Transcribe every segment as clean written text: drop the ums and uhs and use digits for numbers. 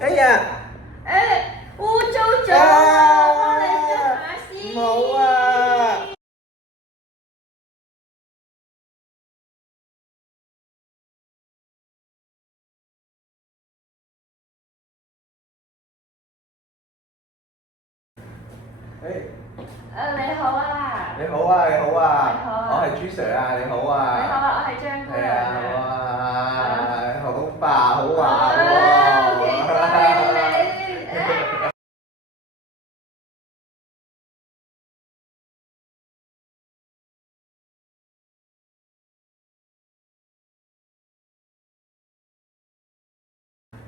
哎呀！污糟咗，幫你捽下先。冇啊！你好啊！你好啊！你好啊！你好啊！我係朱 Sir啊！你好啊！你好啊！我係張姑娘啊！哇！好吧，好玩好期待啊你！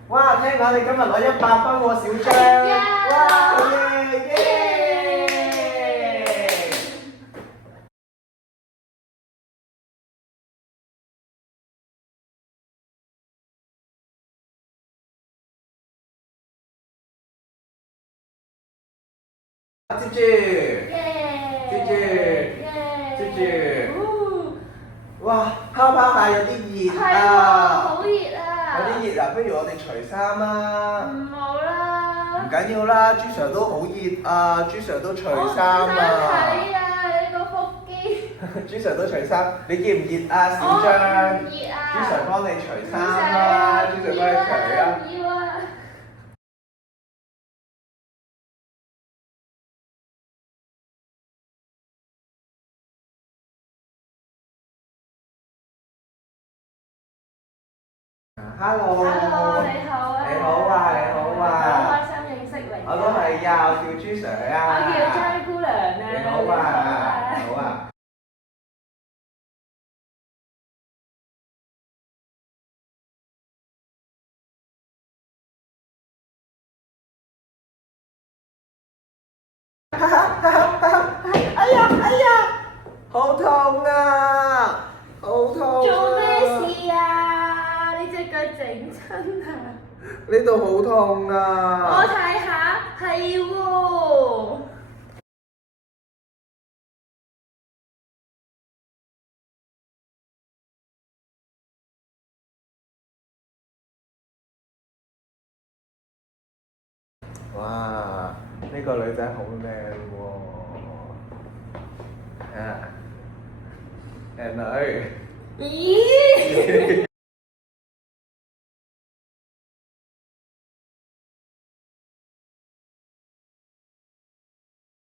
哇！聽講你今日攞100分喎，小張！哇！耶！接住！接住！哇！拋下有啲熱啊！好熱啊！有啲熱啊，不如我哋除衫啊！唔好啦！唔緊要啦，朱 Sir 都好熱啊，朱 Sir 都除衫啊！睇啊，你個腹肌！朱 Sir 都除衫，你熱唔熱啊，小張？唔熱啊！朱 Sir 幫你除衫啦，朱 Sir 幫你除啊！要啊！Hello， 你好啊！你好啊！你好啊！好開心認識你。我都係呀，我叫朱 Sir 啊。我叫張姑娘啊。你好啊！好啊！哎呀！好痛啊！好痛啊！做咩事啊？你隻腳整親啊？呢度好痛我啊！睇下，係喎。哇！呢個女仔好靚喎，啊，靚女。咦？